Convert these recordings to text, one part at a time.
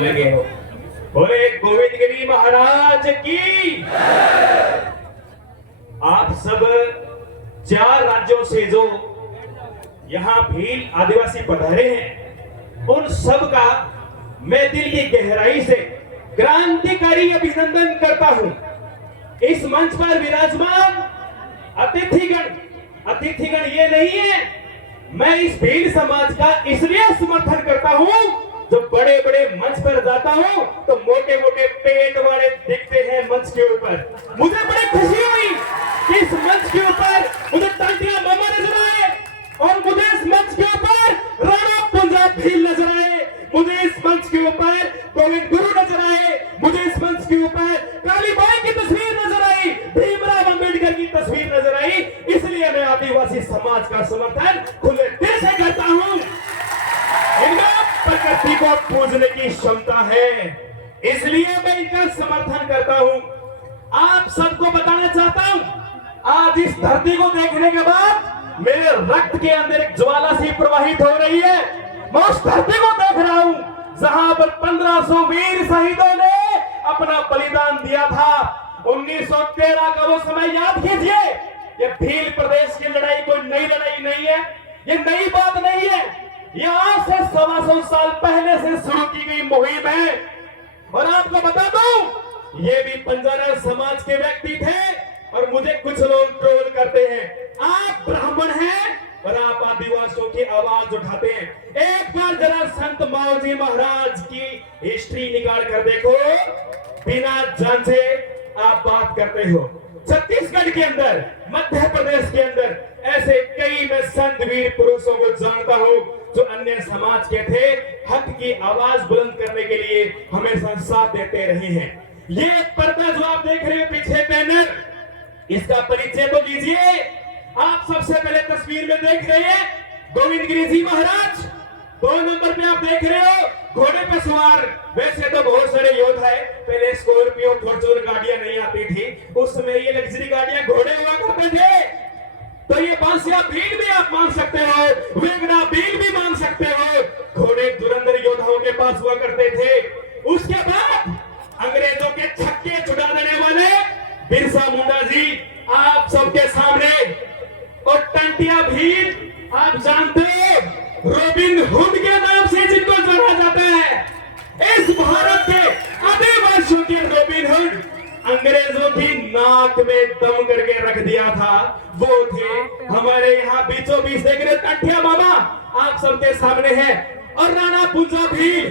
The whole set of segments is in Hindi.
लगे हो। बोले गोविंद गिरी महाराज की। आप सब 4 राज्यों से जो यहाँ भील आदिवासी पधारे हैं, उन सब का मैं दिल की गहराई से क्रांतिकारी अभिनंदन करता हूं। इस मंच पर विराजमान अतिथिगण ये नहीं है, मैं इस भील समाज का इसलिए समर्थन करता हूं, जो बड़े बड़े मंच पर जाता हूं तो मोटे मोटे पेट वाले दिखते हैं मंच के ऊपर। मुझे बड़ी खुशी हुई कि इस मंच के ऊपर मुझे टांटिया मामा नजर आए, और मुझे इस मंच के ऊपर राणा पंजाब भील नजर आए, मुझे इस मंच के ऊपर गोविंद गुरु नजर आए, मुझे इस मंच के ऊपर काली बाई की तस्वीर नजर आई, भीमराव अंबेडकर की तस्वीर नजर आई। इसलिए मैं आदिवासी समाज का समर्थन खुले दिल से करता हूं। इनमें प्रकृति को पूजने की क्षमता है, इसलिए मैं इनका समर्थन करता हूं। आप सबको बताना चाहता हूं, आज इस धरती को देखने के बाद मेरे रक्त के अंदर एक ज्वाला सी प्रवाहित हो रही है। मैं उस धरती को देख रहा हूं जहां पर 1500 वीर शहीदों ने अपना बलिदान दिया था। 1913 का वो समय याद कीजिए। ये भील प्रदेश की लड़ाई कोई नई लड़ाई नहीं है, ये नई बात नहीं है, ये आज से 125 साल पहले से शुरू की गई मुहिम है। और आपको बता दूं, ये भी बंजारा समाज के व्यक्ति थे, और मुझे कुछ लोग ट्रोल करते हैं, आप ब्राह्मण हैं और आप आदिवासियों की आवाज उठाते हैं। एक बार जरा संत माओजी महाराज की हिस्ट्री निकाल कर देखो, बिना जांचे आप बात करते हो। छत्तीसगढ़ के अंदर, मध्य प्रदेश के अंदर ऐसे कई मैं संत वीर पुरुषों को जानता हूं जो अन्य समाज के थे, हक की आवाज बुलंद करने के लिए हमेशा साथ देते रहे हैं। ये पर्दा जो आप देख रहे हैं पीछे बैनर, इसका परिचय तो लीजिए। आप सबसे पहले तस्वीर में देख रहे हैं गोविंद गिरी जी महाराज, 2 नंबर पे आप देख रहे हो घोड़े पे सवार। वैसे तो बहुत सारे योद्धा है, पहले स्कॉर्पियो फॉर्च्यूनर गाड़ियां नहीं आती थी, उस समय ये लग्जरी गाड़ियां घोड़े हुआ करते थे। तो ये बांसिया भील भी आप मान सकते हो, वेगना भील भी मान सकते हो, घोड़े धुरंधर योद्धाओं के पास हुआ करते थे। उसके बाद अंग्रेजों के छक्के छुड़ा देने वाले बिरसा मुंडा जी आप सबके सामने, और टंटिया भील आप जानते हो, रॉबिन हुड के नाम से जिनको जाना जाता है। इस भारत के आदिवासियों के रॉबिन हुड, अंग्रेजों की नाक में दम करके रख दिया था, वो थे हमारे यहाँ बीचों बीच देख रहे टंटिया मामा आप सबके सामने है, और राणा पंजाब भील।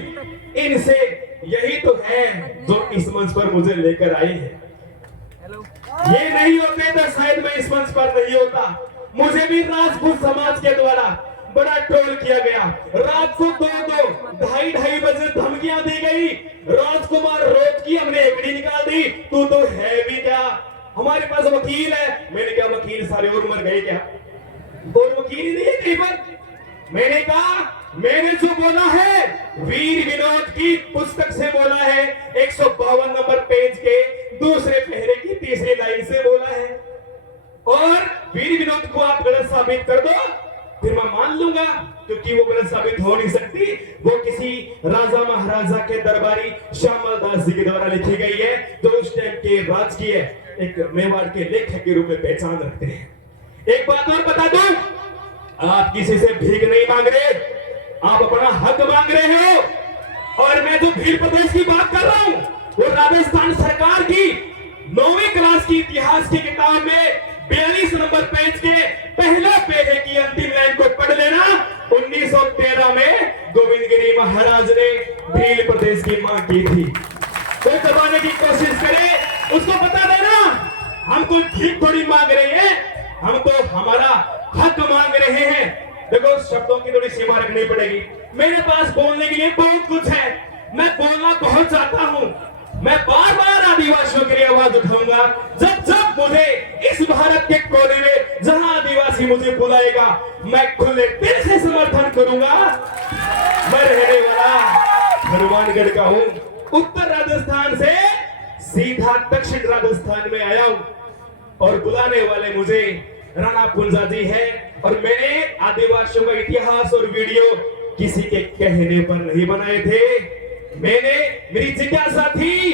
इनसे यही तो है जो इस मंच पर मुझे लेकर आई है। ये नहीं होते तो शायद मैं इस मंच पर नहीं होता। मुझे भी राजपूत समाज के द्वारा बड़ा ट्रोल किया गया। रात को 2-2, 2:30 बजे धमकियां दी गई। राजकुमार रोज की हमने एफडी निकाल दी, तू तो है भी क्या, हमारे पास वकील है। मैंने कहा वकील सारे और मर गए क्या, और वकील ही नहीं है कहीं पर। मैंने कहा मैंने जो बोला है वीर विनोद की पुस्तक से बोला है, 152 नंबर पेज के दूसरे पहरे की तीसरी लाइन से बोला है, और वीर विनोद को आप गलत साबित कर दो फिर मैं मान लूंगा, क्योंकि वो गलत साबित हो नहीं सकती। वो किसी राजा महाराजा के दरबारी श्यामल दास जी के द्वारा लिखी गई है, जो उस टाइम के राजकीय एक मेवाड़ के लेखक के रूप में पहचान रखते हैं। एक बात और बता दूं, आप किसी से भीख नहीं मांग रहे, आप अपना हक मांग रहे हो। और मैं जो भील प्रदेश की बात कर रहा हूं, वो राजस्थान सरकार की 9वीं क्लास की इतिहास की किताब में 42 नंबर पेज के पहला पेज की अंतिम लाइन को पढ़ लेना। 1913 में गोविंद गिरी महाराज ने भील प्रदेश की मांग की थी। कोई दबाने की कोशिश करे उसको बता देना, हम कोई भीख थोड़ी मांग रहे हैं, हम तो हमारा हक मांग रहे हैं। देखो शब्दों की थोड़ी सीमा रखनी पड़ेगी। मेरे पास बोलने के लिए बहुत कुछ है, मैं बोलना बहुत चाहता हूं, मैं बार बार आदिवासियों के लिए आवाज उठाऊंगा। जब जब मुझे इस भारत के कोने में जहां आदिवासी मुझे बुलाएगा, मैं खुले दिल से समर्थन करूंगा। मैं रहने वाला हनुमानगढ़ का हूं, उत्तर राजस्थान से सीधा दक्षिण राजस्थान में आया हूं, और बुलाने वाले मुझे राणा पुंजा जी है। और मैंने आदिवासियों का इतिहास और वीडियो किसी के कहने पर नहीं बनाए थे, मैंने मेरी जिज्ञासा थी,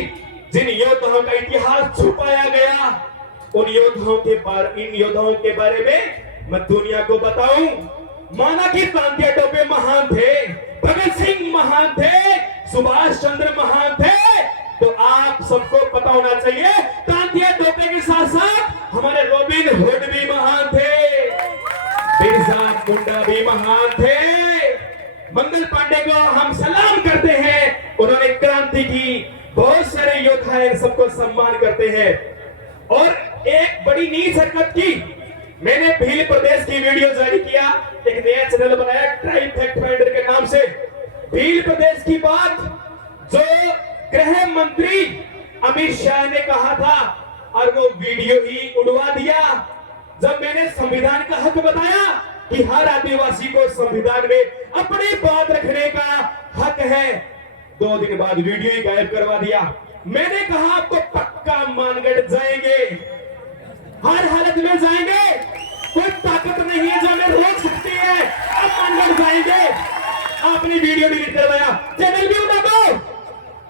जिन योद्धाओं का इतिहास छुपाया गया, इन योद्धाओं के बारे में मैं दुनिया को बताऊं। माना कि तांतिया टोपे महान थे, भगत सिंह महान थे, सुभाष चंद्र महान थे, तो आप सबको पता होना चाहिए तांतिया टोपे के साथ साथ हमारे रॉबिन हुड भी महान थे, बिरसा मुंडा भी महान थे। मंगल पांडे को हम सलाम करते हैं, उन्होंने क्रांति की। बहुत सारे योद्धा इन सबको सम्मान करते हैं। और एक बड़ी नीच हरकत की, मैंने भील प्रदेश की वीडियो जारी किया, एक नया चैनल बनाया क्राइम फैक्ट फाइंडर के नाम से। भील प्रदेश की बात जो गृह मंत्री अमित शाह ने कहा था, और वो वीडियो ही उड़वा दिया। जब मैंने संविधान का हक बताया कि हर आदिवासी को संविधान में अपनी बात रखने का हक है, 2 दिन बाद वीडियो ही गायब करवा दिया। मैंने कहा आपको पक्का मानगढ़ जाएंगे, हर हालत में जाएंगे, कोई ताकत नहीं है जो हमें रोक सकती है, अब मानगढ़ जाएंगे। आपने वीडियो डिलीट करवाया, चैनल भी उठा दो।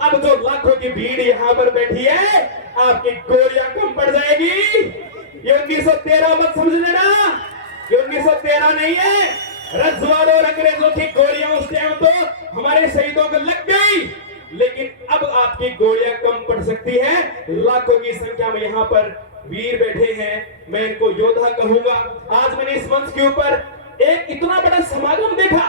अब जो लाखों की भीड़ यहाँ पर बैठी है, आपकी गोलियां कम पड़ जाएगी। ये 1913 मत समझ लेना, ये 1913 नहीं है। रजवाड़ों और अंग्रेजों की गोलियां उस टाइम तो हमारे शहीदों को लग गई, लेकिन अब आपकी गोलियां कम पड़ सकती है। लाखों की संख्या में यहाँ पर वीर बैठे हैं, मैं इनको योद्धा कहूंगा। आज मैंने इस मंच के ऊपर एक इतना बड़ा समागम देखा,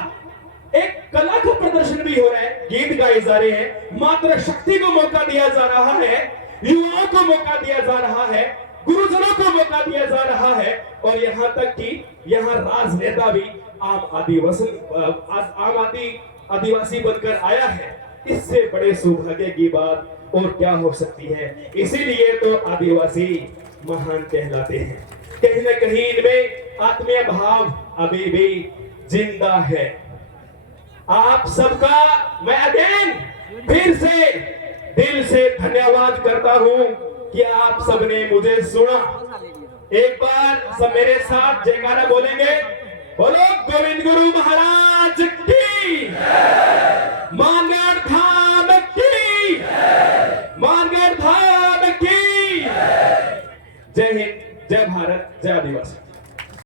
एक कला का प्रदर्शन भी हो रहा है, गीत गाए जा रहे हैं, मात्र शक्ति को मौका दिया जा रहा है, युवाओं को मौका दिया जा रहा है, गुरुजनों को मौका दिया जा रहा है, और यहाँ तक कि यहाँ राजनेता भी आम आदिवासी बनकर आया है। इससे बड़े सौभाग्य की बात और क्या हो सकती है। इसीलिए तो आदिवासी महान कहलाते हैं। कहीं ना कहीं इनमें आत्मीय भाव अभी भी जिंदा है। आप सबका मैं अगेन फिर से दिल से धन्यवाद करता हूं कि आप सबने मुझे सुना। एक बार सब मेरे साथ जयकारा बोलेंगे, बोलो गोविंद गुरु महाराज की।